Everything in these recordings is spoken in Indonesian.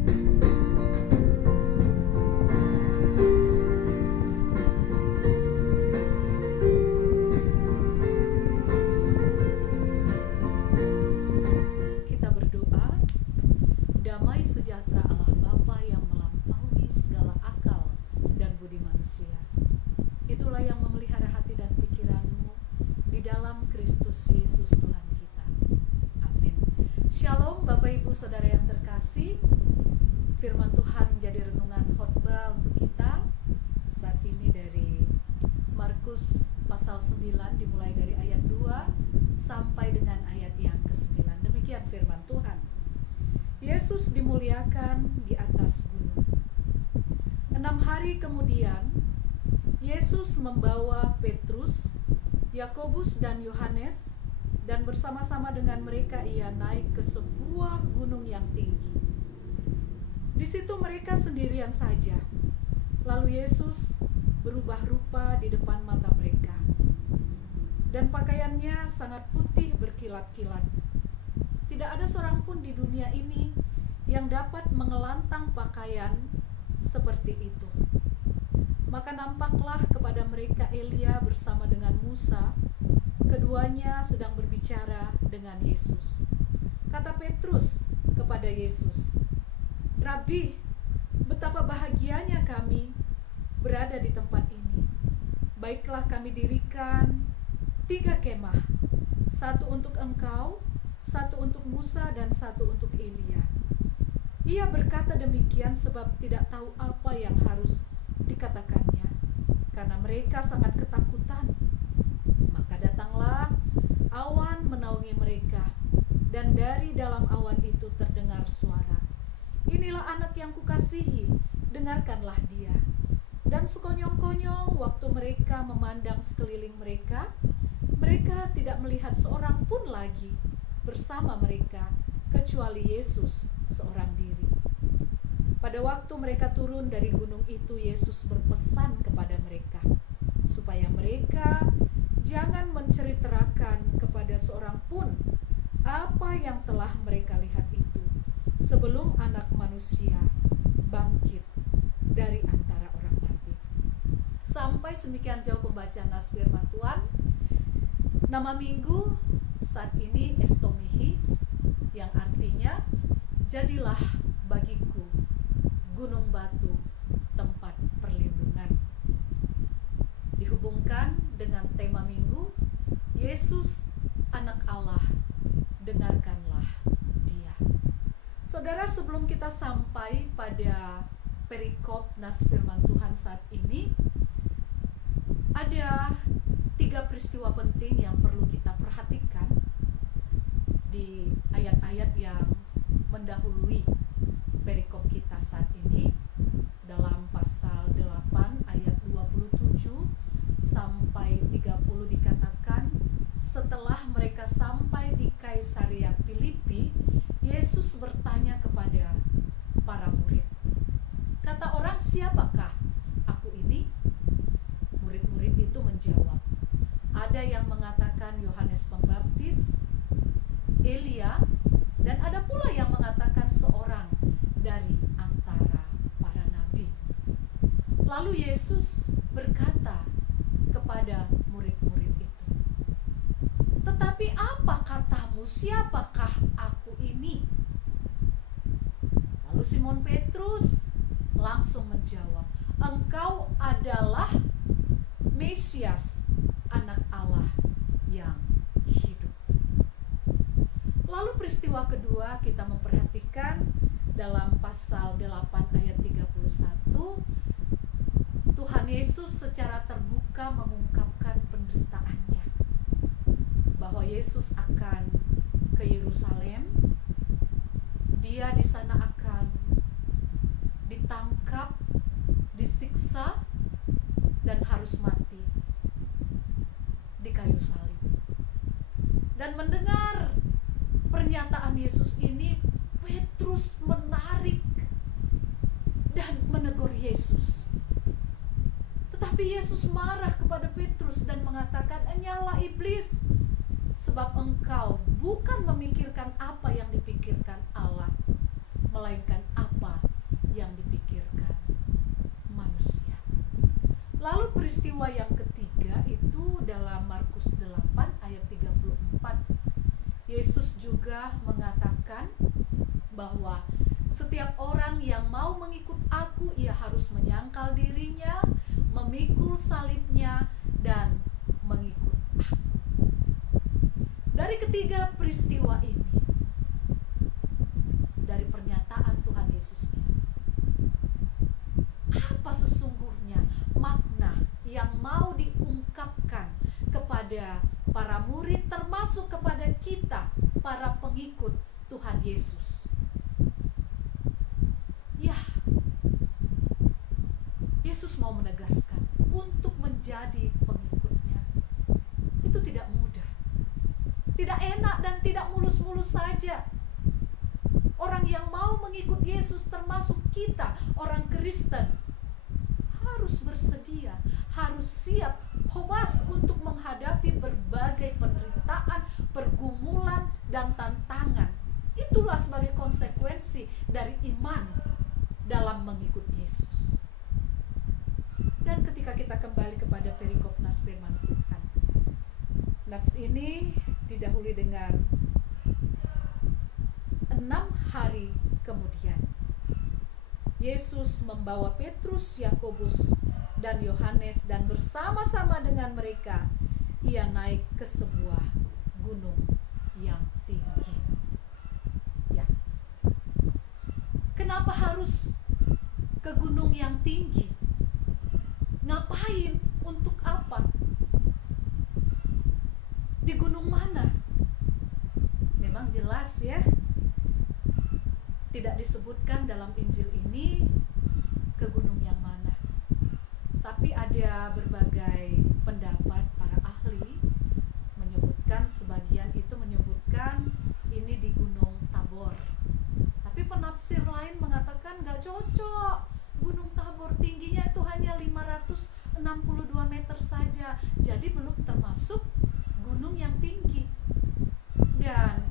Kita berdoa. Damai sejahtera Allah Bapa yang melampaui segala akal dan budi manusia, itulah yang memelihara hati dan pikiranmu di dalam Kristus Yesus Tuhan kita. Amin. Shalom Bapak Ibu Saudara yang terkasih. Firman Tuhan menjadi renungan khotbah untuk kita saat ini dari Markus pasal 9, dimulai dari ayat 2 sampai dengan ayat yang ke-9. Demikian firman Tuhan. Yesus dimuliakan di atas gunung. 6 hari kemudian, Yesus membawa Petrus, Yakobus dan Yohanes, dan bersama-sama dengan mereka ia naik ke sebuah gunung yang tinggi. Di situ mereka sendirian saja. Lalu Yesus berubah rupa di depan mata mereka, dan pakaiannya sangat putih berkilat-kilat. Tidak ada seorang pun di dunia ini yang dapat mengelantang pakaian seperti itu. Maka nampaklah kepada mereka Elia bersama dengan Musa. Keduanya sedang berbicara dengan Yesus. Kata Petrus kepada Yesus, "Rabi, betapa bahagianya kami berada di tempat ini. Baiklah kami dirikan 3 kemah, satu untuk engkau, satu untuk Musa, dan satu untuk Elia." Ia berkata demikian sebab tidak tahu apa yang harus dikatakannya, karena mereka sangat ketakutan. Maka datanglah awan menaungi mereka, dan dari dalam awan itu terdengar suara, "Inilah anak yang kukasihi, dengarkanlah dia." Dan sekonyong-konyong waktu mereka memandang sekeliling mereka, mereka tidak melihat seorang pun lagi bersama mereka kecuali Yesus seorang diri. Pada waktu mereka turun dari gunung itu, Yesus berpesan kepada mereka supaya mereka jangan menceritakan kepada seorang pun apa yang telah mereka lihat itu sebelum Anak Manusia bangkit dari antara orang mati. Sampai semikian jauh pembacaan nas firman Tuhan. Nama minggu saat ini Estomihi, yang artinya jadilah bagiku gunung batu tempat perlindungan. Dihubungkan dengan tema minggu, Yesus Anak Allah, dengarkanlah dia. Saudara, sebelum kita sampai pada perikop nas firman Tuhan saat ini, ada 3 peristiwa penting yang perlu kita perhatikan di ayat-ayat yang mendahului perikop kita saat ini. Dalam pasal 8 ayat 27 sampai 30 dikatakan, setelah mereka sampai di Kaisarea Filipi, Yesus bertanya kepada para murid, "Kata orang, siapakah aku ini?" Murid-murid itu menjawab, "Ada yang mengatakan Yohanes Pembaptis, Elia, dan ada pula yang mengatakan seorang dari antara para nabi." Lalu Yesus berkata kepada murid-murid itu, "Tetapi apa katamu, siapakah aku ini?" Lalu Simon Petrus langsung menjawab, "Engkau adalah Mesias, Anak Allah yang hidup." Lalu peristiwa kedua kita memperhatikan dalam pasal 8 ayat 31, Tuhan Yesus secara terbuka mengungkapkan penderitaannya, bahwa Yesus akan ke Yerusalem. Dia di sana akan ditangkap, disiksa, dan harus mati di kayu salib. Dan mendengar pernyataan Yesus ini, Petrus menarik dan menegur Yesus. Tetapi Yesus marah kepada Petrus dan mengatakan, "Enyalah iblis, sebab engkau bukan memikirkan apa yang dipikirkan Allah, melainkan apa yang dipikirkan manusia. Lalu peristiwa yang ketiga itu dalam Markus 8 ayat 34. Yesus juga mengatakan bahwa setiap orang yang mau mengikut aku, ia harus menyangkal dirinya, memikul salibnya, dan mengikut aku. Dari ketiga peristiwa ini, dari pernyataan Tuhan Yesus ini, apa sesungguhnya makna yang mau diungkapkan kepada para murid, termasuk kepada kita, para pengikut Tuhan Yesus? Ya, Yesus mau menegaskan untuk menjadi pengikutnya itu tidak mudah, tidak enak, dan tidak mulus-mulus saja. Orang yang mau mengikut Yesus, termasuk kita orang Kristen, harus bersedia, harus siap, hobas untuk menghadapi berbagai penderitaan, pergumulan, dan tantangan. Itulah sebagai konsekuensi dari iman dalam mengikut Yesus. Dan ketika kita kembali kepada perikop nas firman Tuhan, nats ini didahului dengan 6 hari kemudian Yesus membawa Petrus, Yakobus, dan Yohanes, dan bersama-sama dengan mereka ia naik ke sebuah gunung yang tinggi. Ya. Kenapa harus ke gunung yang tinggi? Ngapain? Untuk apa? Di gunung mana? Memang jelas ya, tidak disebutkan dalam Injil ini ke gunung yang mana. Tapi ada berbagai pendapat para ahli menyebutkan, sebagian itu menyebutkan ini di Gunung Tabor. Tapi penafsir lain mengatakan gak cocok. Gunung Tabor tingginya itu hanya 562 meter saja. Jadi belum termasuk gunung yang tinggi. Dan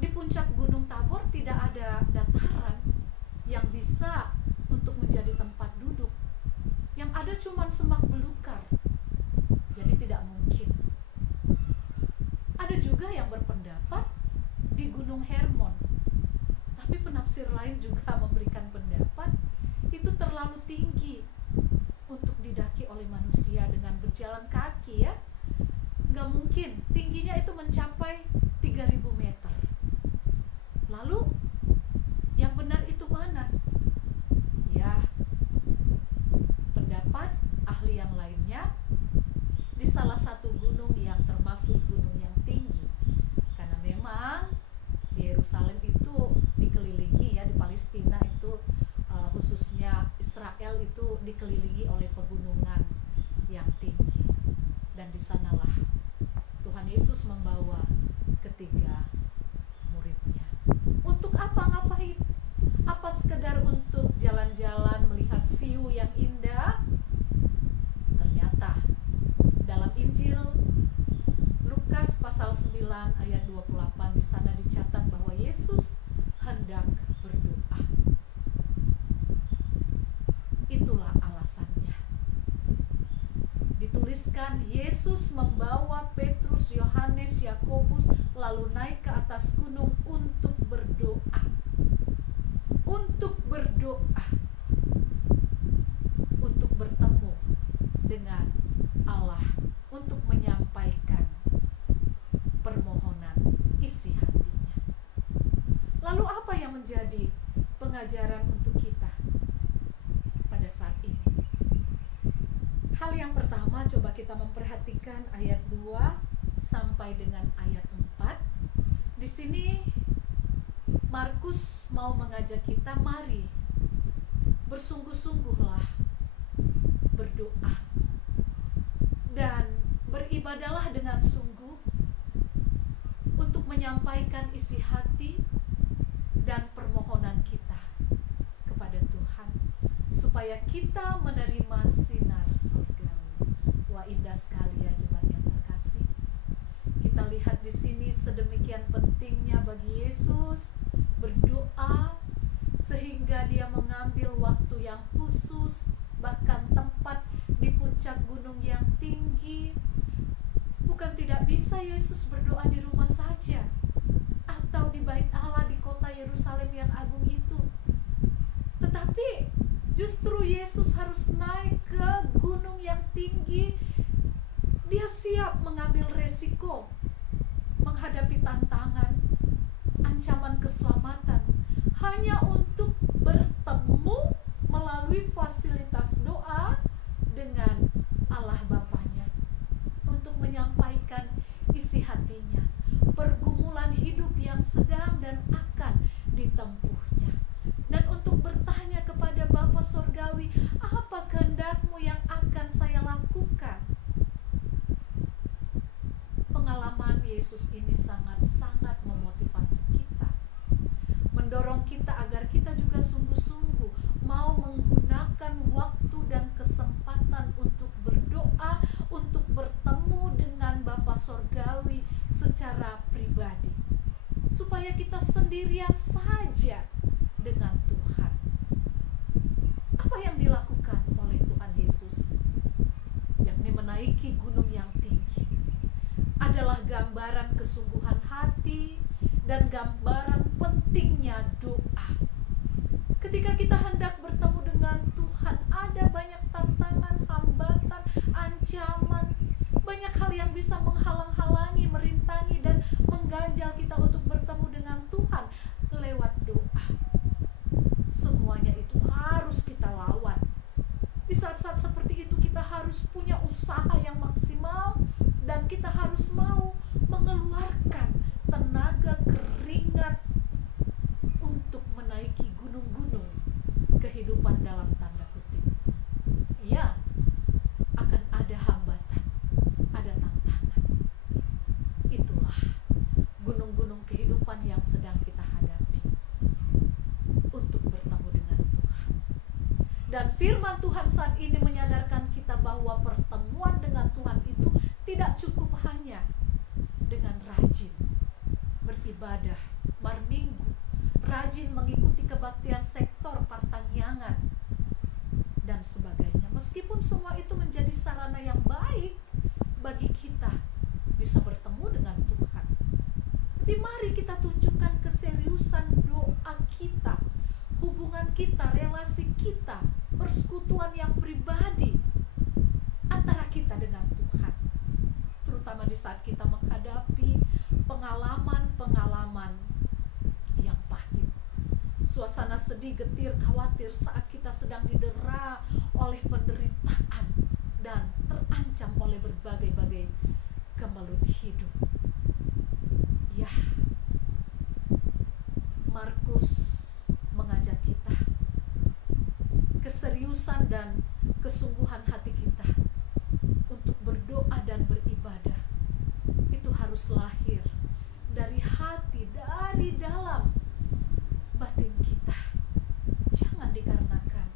di puncak Gunung Tabor tidak ada dataran yang bisa untuk menjadi tempat duduk. Yang ada cuma semak belukar. Jadi tidak mungkin. Ada juga yang berpendapat di Gunung Hermon. Tapi penafsir lain juga memberikan pendapat itu terlalu tinggi untuk didaki oleh manusia dengan berjalan kaki ya. Gak mungkin, tingginya itu mencapai 3000 meter. Lalu yang benar itu mana? Ya, pendapat ahli yang lainnya di salah satu gunung yang termasuk gunung yang tinggi. Karena memang di Yerusalem itu dikelilingi ya, di Palestina itu khususnya Israel itu dikelilingi oleh pegunungan yang tinggi. Dan di sanalah Tuhan Yesus membawa ketiga muridnya. Untuk apa? Ngapain? Apa sekedar untuk jalan-jalan melihat view yang indah? Ternyata dalam Injil Lukas pasal 9 ayat 28 di sana dicatat bahwa Yesus hendak berdoa. Itulah alasannya. Dituliskan Yesus membawa Petrus, Yohanes, Yakobus lalu naik ke atas gunung untuk berdoa. Untuk berdoa. Untuk bertemu dengan Allah, untuk menyampaikan permohonan isi hatinya. Lalu apa yang menjadi pengajaran untuk kita pada saat ini? Hal yang pertama, coba kita memperhatikan ayat 2 sampai dengan ayat 4. Di sini Markus mau mengajak kita, mari bersungguh-sungguhlah berdoa dan beribadahlah dengan sungguh untuk menyampaikan isi hati dan permohonan kita kepada Tuhan, supaya kita menerima sinar surgawi. Wah, indah sekali ya jemaat yang terkasih. Kita lihat di sini sedemikian pentingnya bagi Yesus berdoa sehingga dia mengambil waktu yang khusus, bahkan tempat di puncak gunung yang tinggi. Bukan tidak bisa Yesus berdoa di rumah saja, atau di bait Allah di kota Yerusalem yang agung itu. Tetapi justru Yesus harus naik ke gunung yang tinggi. Dia siap mengambil resiko, menghadapi tantangan, ancaman keselamatan, hanya untuk bertemu melalui fasilitas doa dengan Allah Bapanya, untuk menyampaikan isi hatinya, pergumulan hidup yang sedang dan akan ditempuhnya, dan untuk bertanya kepada Bapa Sorgawi, apa kehendak-Mu yang akan saya lakukan? Pengalaman Yesus ini sangat-sangat memotivasi kita, mendorong kita agar kita juga sungguh-sungguh mau menggunakan waktu dan kesempatan untuk berdoa, untuk bertemu dengan Bapa Sorgawi secara pribadi, supaya kita sendirian saja dengan Tuhan. Apa yang dilakukan oleh Tuhan Yesus, yakni menaiki gunung yang tinggi, adalah gambaran kesungguhan hati dan gambaran pentingnya doa. Ketika kita hendak bertemu dengan Tuhan, ada banyak tantangan, hambatan, ancaman, banyak hal yang bisa menghalang-halangi, merintangi, dan mengganjal kita untuk bertemu dengan Tuhan lewat doa. Semuanya itu harus kita lawan. Di saat-saat seperti itu kita harus punya usaha yang maksimal, dan kita harus mau mengeluarkan tenaga keringat untuk menaiki gunung-gunung kehidupan dalam tanda kutip. Ya, akan ada hambatan, ada tantangan. Itulah gunung-gunung kehidupan yang sedang kita hadapi untuk bertemu dengan Tuhan. Dan firman Tuhan saat ini menyadarkan kita bahwa pertemuan dengan Tuhan itu tidak cukup hanya dengan rajin beribadah Minggu, rajin mengikuti kebaktian sektor pertangyangan dan sebagainya. Meskipun semua itu menjadi sarana yang baik bagi kita bisa bertemu dengan Tuhan, tapi mari kita tunjukkan keseriusan doa kita, hubungan kita, relasi kita, persekutuan yang pribadi antara kita dengan Tuhan, terutama di saat kita menghadapi pengalaman-pengalaman yang pahit, suasana sedih, getir, khawatir saat kita sedang didera oleh penderitaan dan terancam oleh berbagai-bagai kemelut hidup. Ya, Markus mengajak kita, keseriusan dan kesungguhan hati kita untuk berdoa dan beribadah itu harus lahir dari hati, dari dalam batin kita. Jangan dikarenakan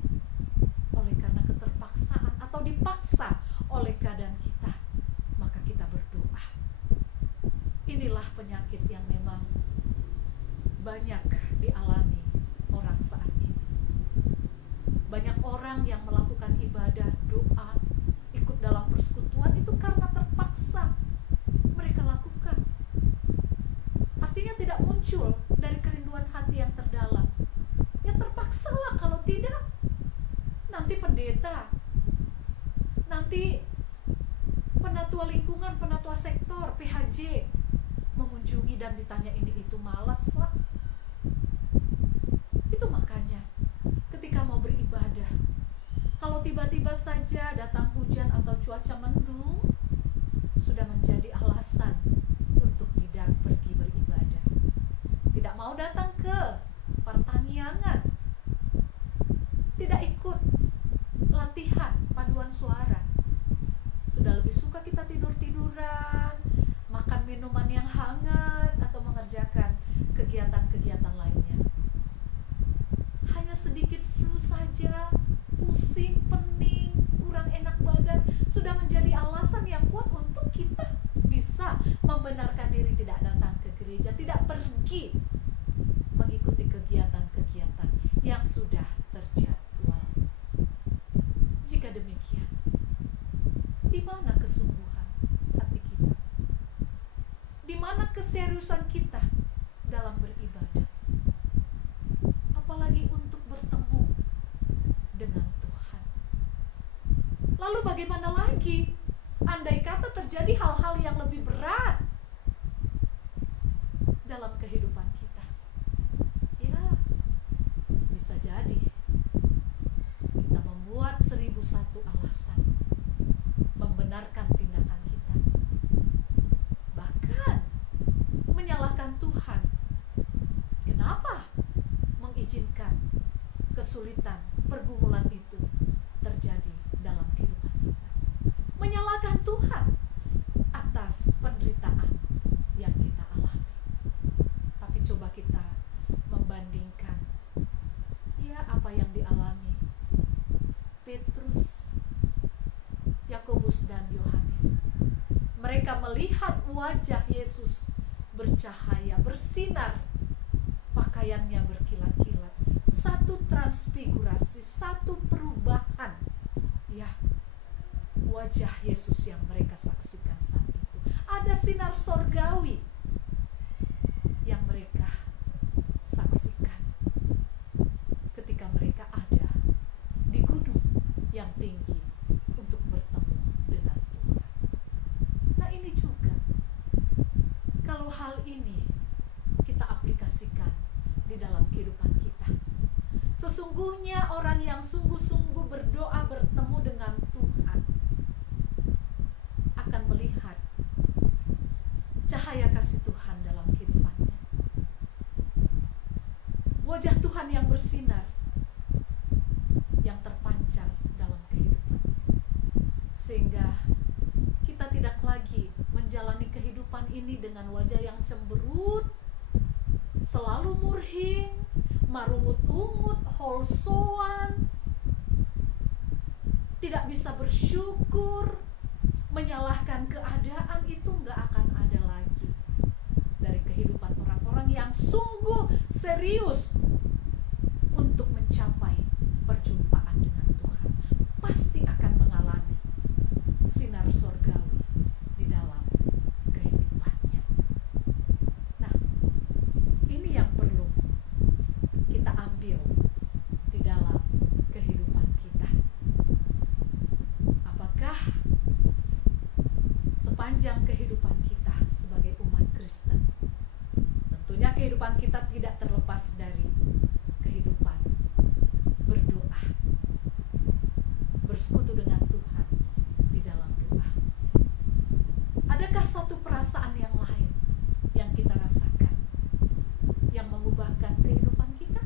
oleh karena keterpaksaan atau dipaksa oleh keadaan kita, maka kita berdoa. Inilah penyakit yang memang banyak dialami orang saat ini. Banyak orang yang melakukan ibadah, doa, ikut dalam persekutuan itu karena terpaksa mereka lakukan. Artinya tidak muncul dari kerinduan hati yang terdalam. Ya terpaksalah, kalau tidak nanti pendeta, nanti penatua lingkungan, penatua sektor, PHJ mengunjungi dan ditanya ini itu, malas lah. Itu makanya ketika mau beribadah, kalau tiba-tiba saja datang hujan atau cuaca mendung, sudah menjadi alasan untuk tidak pergi beribadah. Tidak mau datang ke pertangyangan, tidak ikut latihan paduan suara. Sudah lebih suka kita tidur-tiduran, makan minuman yang hangat, atau mengerjakan kegiatan-kegiatan lainnya. Hanya sedikit flu saja, pusing, pening, kurang enak badan, sudah menjadi alasan yang kuat untuk kita bisa membenarkan diri tidak datang ke gereja, tidak pergi mengikuti kegiatan-kegiatan yang yang sudah terjadwal. Jika demikian, di mana kesungguhan hati kita? Di mana keseriusan kita dalam beribadah? Apalagi untuk bertemu dengan Tuhan. Lalu bagaimana lagi? Andai kata terjadi hal-hal yang lebih berat dalam kehidupan kita, ya bisa jadi kita membuat 1001 alasan membenarkan tindakan kita, bahkan menyalahkan Tuhan. Kenapa mengizinkan kesulitan, pergumulan itu terjadi dalam kehidupan kita? Menyalahkan Tuhan atas penderitaan yang kita alami. Tapi coba kita membandingkan, ya, apa yang dialami Petrus, Yakobus, dan Yohanes. Mereka melihat wajah Yesus bercahaya, bersinar, pakaiannya berkilat-kilat. Satu transfigurasi, satu perubahan. Ya, wajah Yesus yang mereka saksikan saat itu. Ada sinar sorgawi yang mereka saksikan ketika mereka ada di gunung yang tinggi untuk bertemu dengan Tuhan. Nah, ini juga, kalau hal ini kita aplikasikan di dalam kehidupan kita, sesungguhnya orang yang sungguh-sungguh berdoa bertemu dengan Tuhan akan melihat cahaya kasih Tuhan dalam kehidupannya. Wajah Tuhan yang bersinar, yang terpancar dalam kehidupan. Sehingga kita tidak lagi menjalani kehidupan ini dengan wajah yang cemberut, selalu murhing, marungut-ungut, holsoan, tidak bisa bersyukur, menyalahkan keadaan. Itu nggak akan ada lagi dari kehidupan orang-orang yang sungguh serius untuk mencapai perjumpaan dengan Tuhan. Pasti akan mengalami sinar sorgawi di dalam kehidupannya. Nah, ini yang perlu kita ambil di dalam kehidupan kita. Apakah sepanjang kehidupan kita sebagai umat Kristen, tentunya kehidupan kita tidak terlepas dari kehidupan berdoa, bersekutu dengan Tuhan di dalam doa. Adakah satu perasaan yang lain yang kita rasakan yang mengubahkan kehidupan kita?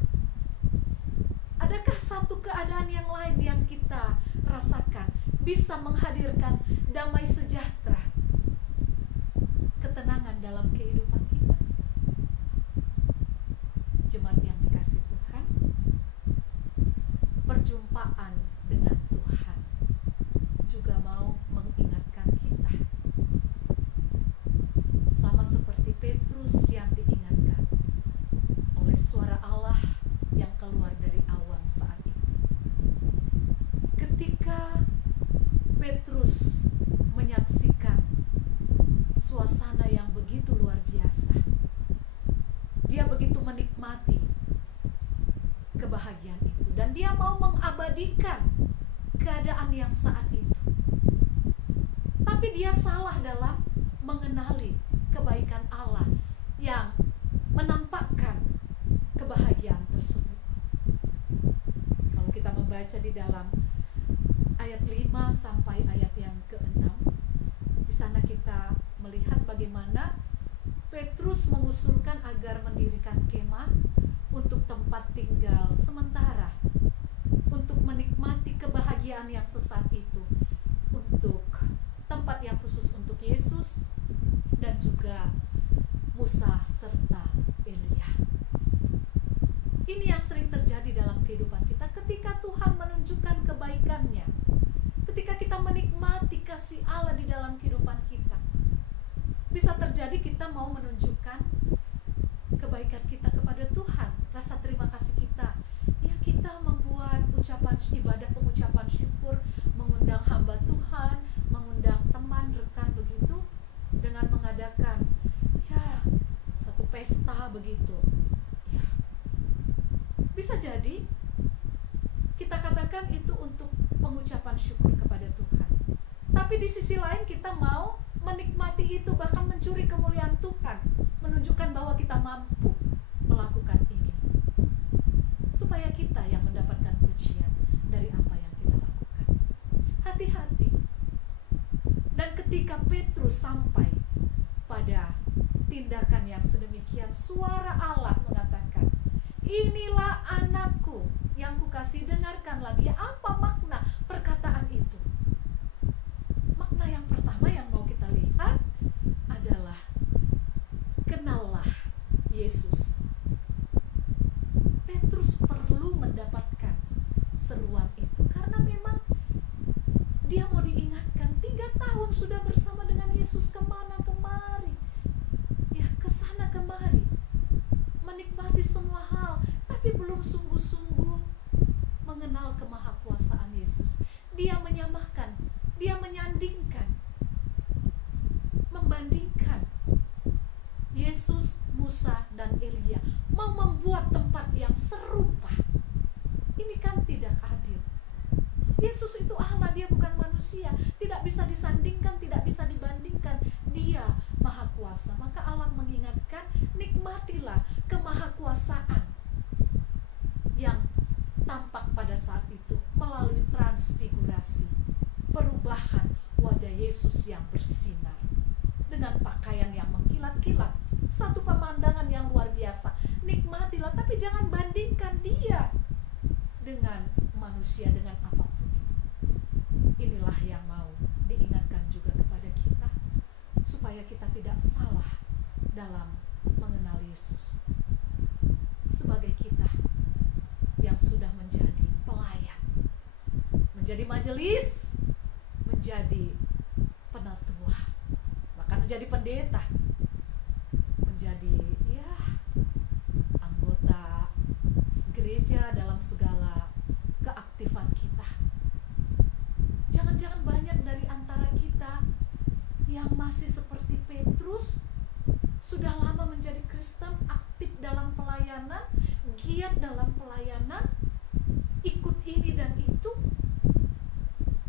Adakah satu keadaan yang lain yang kita rasakan bisa menghadirkan damai sejahtera, ketenangan dalam kehidupan kita? Jemaat yang dikasihi Tuhan, perjumpaan dengan Tuhan juga mau mengingatkan kita, sama seperti Petrus yang diingatkan oleh suara Allah yang keluar dari awan saat itu. Ketika Petrus menyaksikan suasana yang begitu luar biasa, dia begitu menikmati kebahagiaan itu, dan dia mau mengabadikan keadaan yang saat itu. Tapi dia salah dalam mengenali kebaikan Allah yang menampakkan kebahagiaan tersebut. Kalau kita membaca di dalam ayat 5 sampai ayat yang ke-6, di sana kita melihat bagaimana Petrus mengusulkan agar mendirikan kemah untuk tempat tinggal sementara, untuk menikmati kebahagiaan yang sesat itu, untuk tempat yang khusus untuk Yesus dan juga Musa serta Elia. Ini yang sering terjadi dalam kehidupan kita ketika Tuhan menunjukkan kebaikannya, ketika kita menikmati kasih Allah di dalam kehidupan kita. Bisa terjadi kita mau menunjukkan kebaikan kita kepada Tuhan, rasa terima kasih kita. Ya, begitu? Ya, bisa jadi kita katakan itu untuk pengucapan syukur kepada Tuhan. Tapi di sisi lain kita mau menikmati itu, bahkan mencuri kemuliaan Tuhan, menunjukkan bahwa kita mampu melakukan ini, supaya kita yang mendapatkan pujian dari apa yang kita lakukan. Hati-hati. Dan ketika Petrus sampai pada tindakan yang sedemikian, suara Allah mengatakan, inilah anakku yang kukasihi, dengarkanlah dia. Apa makna perkataan itu? Makna yang pertama yang mau kita lihat adalah kenallah Yesus. Petrus perlu mendapatkan seruan itu karena memang dia mau diingatkan, 3 tahun sudah bersama dengan Yesus, kemana kemari, ya kesana kemari, menikmati semua hal, tapi belum sungguh-sungguh mengenal kemahakuasaan Yesus. Dia menyamakan, dia menyandingkan, membandingkan Yesus, Musa, dan Elia, mau membuat tempat yang serupa. Ini kan tidak adil. Yesus itu Allah, dia bukan manusia, tidak bisa disandingkan, tidak bisa dibandingkan. Dia maha kuasa. Maka Allah mengingatkan, nikmatilah kemahakuasaan yang tampak pada saat itu melalui transfigurasi, perubahan wajah Yesus yang bersinar dengan pakaian yang mengkilat-kilat, satu pemandangan yang luar biasa. Nikmatilah, tapi jangan bandingkan dia dengan manusia, dengan apapun. Inilah yang mau diingatkan juga kepada kita, supaya kita tidak salah dalam mengenal Yesus. Sebagai kita yang sudah menjadi pelayan, menjadi majelis, menjadi penatua, bahkan menjadi pendeta, menjadi anggota gereja dalam segala keaktifan kita. Jangan-jangan banyak dari antara kita yang masih seperti Petrus, sudah lama menjadi Kristen, aktif dalam pelayanan, giat dalam pelayanan, ikut ini dan itu,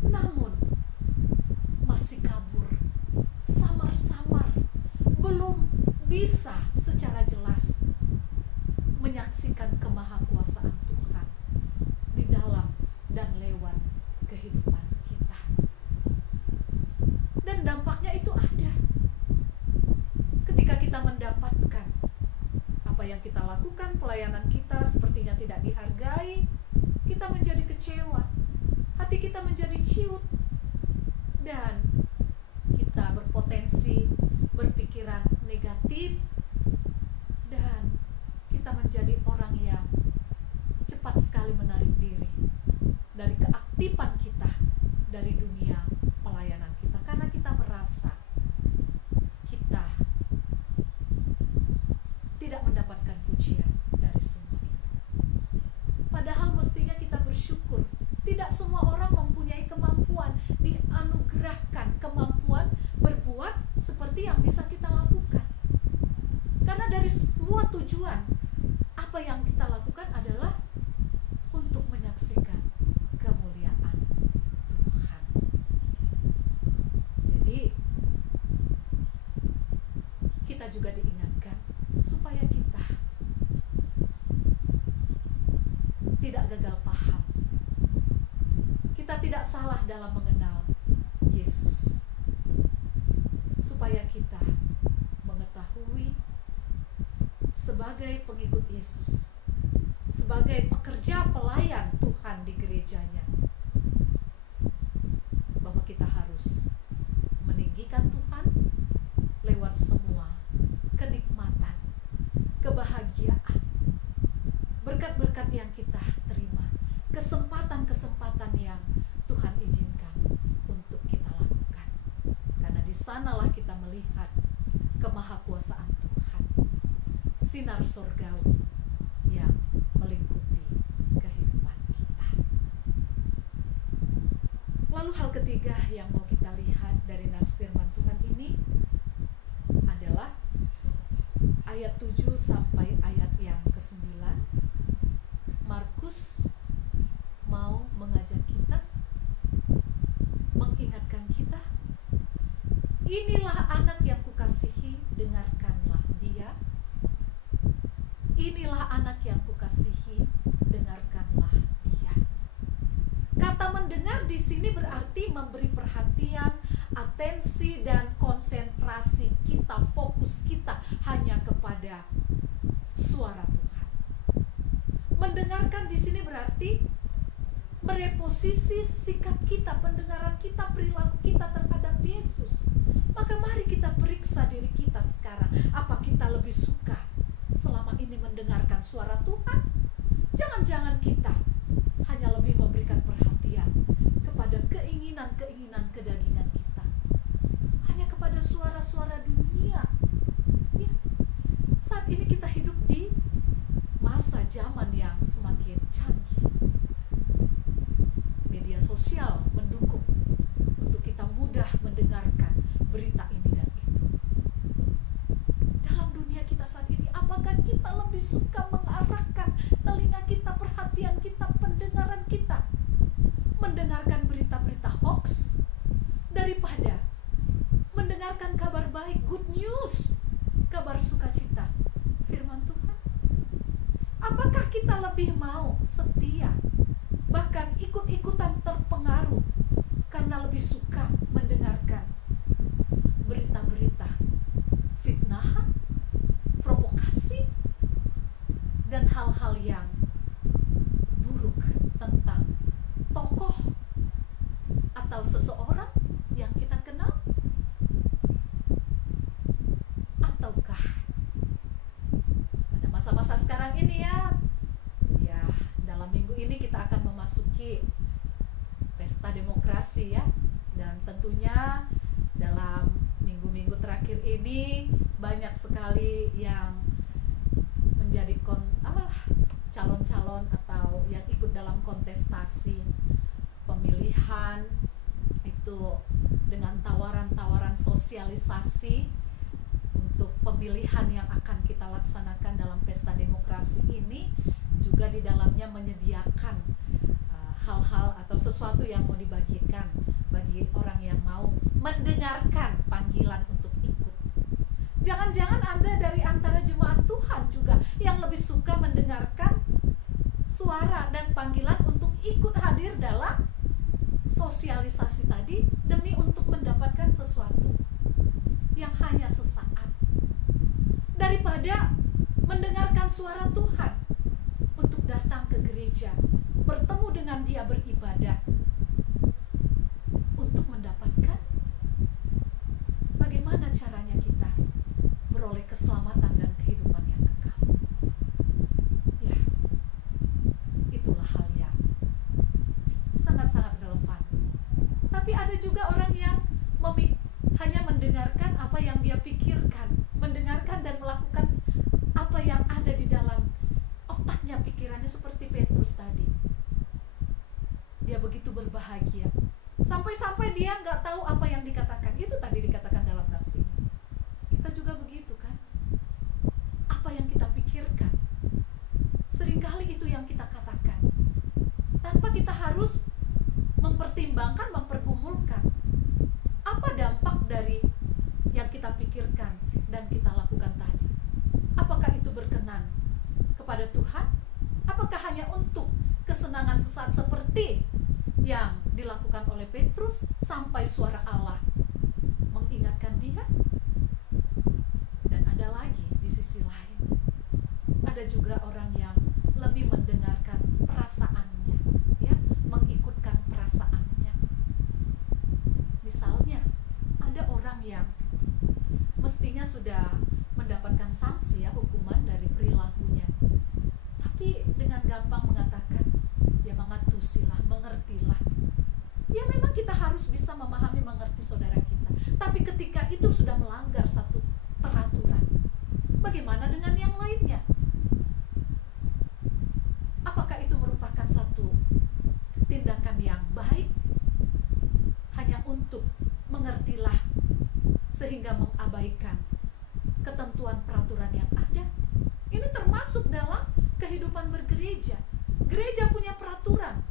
namun masih kabur, samar-samar, belum bisa secara jelas menyaksikan kemahakuasaan Tuhan di dalam dan lewat kehidupan kita. Dan dampaknya itu ada. Ketika kita mendapatkan apa yang kita lakukan, pelayanan kita sepertinya tidak dihargai, kita menjadi kecewa, hati kita menjadi ciut, dan kita berpotensi berpikiran negatif, dan kita menjadi orang yang cepat sekali menarik diri dari keaktifan kita, dari dunia pelayanan kita, karena kita merasa kita tidak mendapatkan pujian dari semua itu. Padahal mestinya kita bersyukur, tidak semua orang mempunyai kemampuan, dianugerahkan kemampuan berbuat seperti yang bisa kita lakukan. Karena dari semua tujuan, apa yang kita lakukan adalah untuk menyaksikan kemuliaan Tuhan. Jadi kita juga diingatkan supaya kita tidak gagal paham, kita tidak salah dalam mengenal Yesus, supaya kita mengetahui sebagai pengikut Yesus, sebagai pekerja pelayan Tuhan di gerejanya, bahwa kita harus meninggikan Tuhan lewat semua kenikmatan, kebahagiaan, berkat-berkat yang kita terima, kesempatan-kesempatan yang Tuhan izinkan untuk kita lakukan. Karena di sanalah kita melihat kemahakuasaan Tuhan, sinar surgawi yang melingkupi kehidupan kita. Lalu hal ketiga yang mau kita lihat dari nas firman Tuhan ini adalah ayat 7 sampai ayat yang ke-9, Markus mau mengajak kita, mengingatkan kita, inilah anak yang kukasihi, dengarkanlah dia. Inilah anak yang kukasihi, dengarkanlah dia. Kata mendengar di sini berarti memberi perhatian, atensi, dan konsentrasi kita, fokus kita hanya kepada suara Tuhan. Mendengarkan di sini berarti mereposisi sikap kita, pendengaran kita, perilaku kita terhadap Yesus. Maka mari kita periksa diri kita sekarang. Apa kita lebih suka selama ini mendengarkan suara Tuhan? Jangan-jangan kita hanya lebih memberikan perhatian kepada keinginan-keinginan kedagingan kita, hanya kepada suara-suara dunia. Ya. Saat ini kita hidup di masa zaman yang semakin canggih. Media sosial mendukung untuk kita mudah mendengarkan berita ini dan itu. Dalam dunia kita saat ini, apakah kita lebih suka mengarahkan telinga kita, perhatian kita, pendengaran kita mendengarkan berita-berita hoax daripada mendengarkan kabar baik, good news, kabar sukacita firman Tuhan? Apakah kita lebih mau setia, bahkan ikut-ikutan terpengaruh karena lebih suka mendengarkan berita-berita fitnahan, provokasi, dan hal-hal yang buruk tentang tokoh atau seseorang yang kita kenal? Ataukah pada masa-masa sekarang ini ya dalam minggu ini kita akan memasuki pesta demokrasi ya, dan tentunya dalam minggu-minggu terakhir ini banyak sekali yang menjadi calon-calon atau yang ikut dalam kontestasi pemilihan itu dengan tawaran-tawaran sosialisasi untuk pemilihan yang akan kita laksanakan dalam pesta demokrasi ini, juga di dalamnya menyediakan hal-hal atau sesuatu yang mau dibagikan bagi orang yang mau mendengarkan panggilan untuk ikut. Jangan-jangan Anda dari antara jemaat Tuhan juga yang lebih suka mendengarkan suara dan panggilan untuk ikut hadir dalam sosialisasi tadi demi untuk mendapatkan sesuatu yang hanya sesaat, daripada mendengarkan suara Tuhan untuk datang ke gereja, bertemu dengan Dia, beribadah untuk mendapatkan bagaimana caranya kita beroleh keselamatan dan kehidupan yang kekal. Ya, itulah hal yang sangat-sangat relevan. Tapi ada juga orang yang hanya mendengarkan apa yang dia pikirkan, mendengarkan dan melakukan apa yang ada di dalam otaknya, pikirannya, seperti Petrus tadi. Dia begitu berbahagia sampai-sampai dia nggak tahu apa yang dikatakan. Itu tadi dikatakan dalam nats ini. Kita juga begitu kan? Apa yang kita pikirkan, seringkali itu yang kita katakan, tanpa kita harus mempertimbangkan, mempergumulkan apa dampak dari yang kita pikirkan dan kita lakukan tadi. Apakah itu berkenan kepada Tuhan? Apakah hanya untuk kesenangan sesaat seperti yang dilakukan oleh Petrus sampai suara Allah mengingatkan dia? Dan ada lagi di sisi lain, ada juga orang yang lebih mendengarkan perasaannya, ya, mengikutkan perasaannya. Misalnya, ada orang yang mestinya sudah mendapatkan sanksi, ya, hukuman dari perilakunya, tapi dengan gampang mengatakan, ya mengatusilah, mengertilah. Ya memang kita harus bisa memahami, mengerti saudara kita. Tapi ketika itu sudah melanggar satu peraturan, bagaimana dengan yang lainnya? Apakah itu merupakan satu tindakan yang baik? Hanya untuk mengertilah sehingga mengabaikan ketentuan peraturan yang ada. Ini termasuk dalam kehidupan bergereja. Gereja punya peraturan,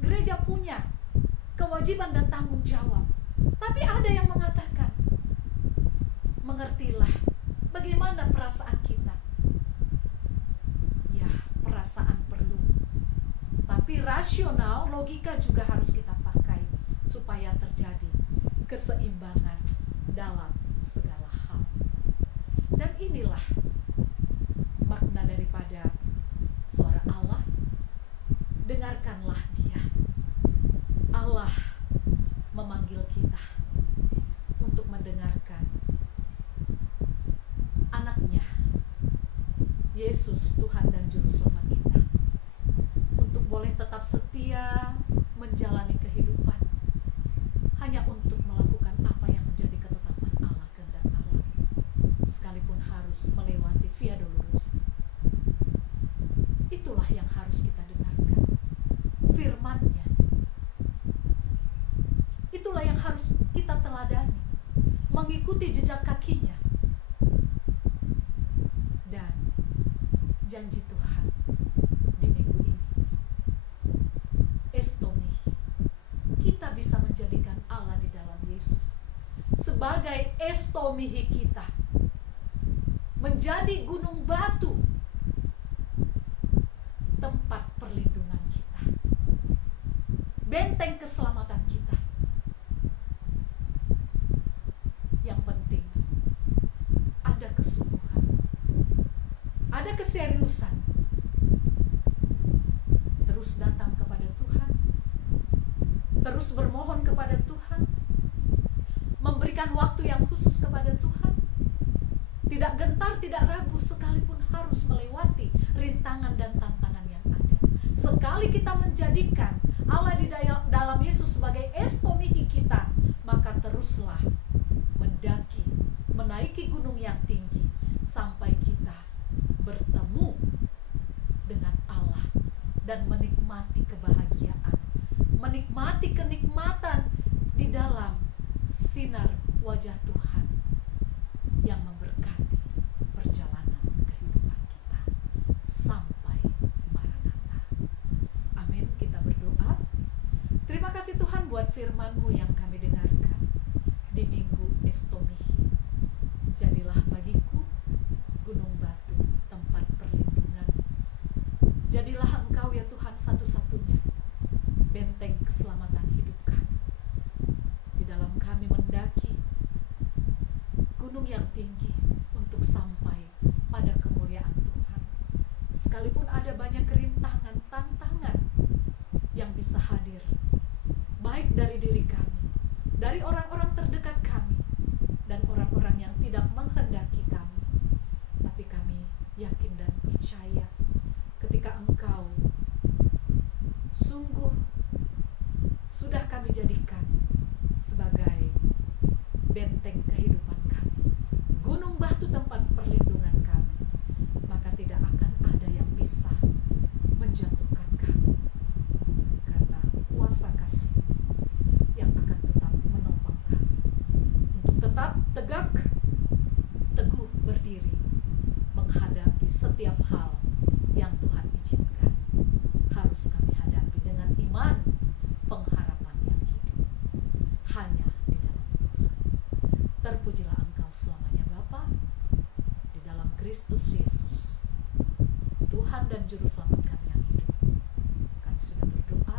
gereja punya kewajiban dan tanggung jawab. Tapi ada yang mengatakan, mengertilah bagaimana perasaan kita. Ya, perasaan perlu, tapi rasional, logika juga harus kita pakai supaya terjadi keseimbangan dalam segala hal. Dan inilah makna daripada suara Allah. Dengarkanlah Dia. Allah memanggil kita untuk mendengarkan anaknya, Yesus Tuhan dan Juru Selamat kita, untuk boleh tetap setia menjalani kehidupan hanya untuk melakukan apa yang menjadi ketetapan Allah, kehendak Allah, sekalipun harus melewati via dolorosa. Itulah yang harus kita dengarkan, firman-Nya. Itulah yang harus kita teladani, mengikuti jejak kakinya. Dan janji Tuhan di minggu ini, estomihi, kita bisa menjadikan Allah di dalam Yesus sebagai estomihi kita, menjadi gunung batu, tempat perlindungan kita, benteng keselamatan kita. Yang penting ada kesungguhan, ada keseriusan, terus datang kepada Tuhan, terus bermohon kepada Tuhan, memberikan waktu yang khusus kepada Tuhan, tidak gentar, tidak ragu, sekalipun harus melewati rintangan dan tantangan yang ada. Sekali kita menjadikan Allah di dalam Yesus sebagai estomihi kita, maka teruslah mendaki, menaiki gunung yang tinggi, sampai kita bertemu dengan Allah dan menikmati kebahagiaan, menikmati kenikmatan di dalam sinar wajah Tuhan yang memberkati perjalanan kehidupan kita sampai Maranatha. Amin. Kita berdoa. Terima kasih Tuhan buat firman-Mu yang kami dengarkan di minggu estomihi. Jadilah bagiku gunung batu, tempat perlindungan. Jadilah Engkau ya Tuhan satu-satunya benteng keselamatan hidup kami. Di dalam kami mendaki gunung yang tinggi untuk sampai pada kemuliaan Tuhan. Sekalipun ada banyak kerintangan, tantangan yang bisa hadir, baik dari diri kami, dari orang-orang terdekat kami, dan orang-orang yang tidak menghendaki kami. Tapi kami yakin dan percaya ketika Engkau sungguh sudah kami jadikan sebagai benteng kehidupan kami, gunung batu tempat perlindungan kami, maka tidak akan ada yang bisa menjatuhkan kami, karena kuasa kasih yang akan tetap menopang kami untuk tetap tegak, teguh berdiri menghadapi setiap hal yang Tuhan izinkan harus kami hadapi dengan iman, pengharapan yang hidup hanya di dalam Tuhan. Terpujilah Engkau selamanya Bapa, di dalam Kristus Yesus, Tuhan dan Juru Selamat kami yang hidup. Kami sudah berdoa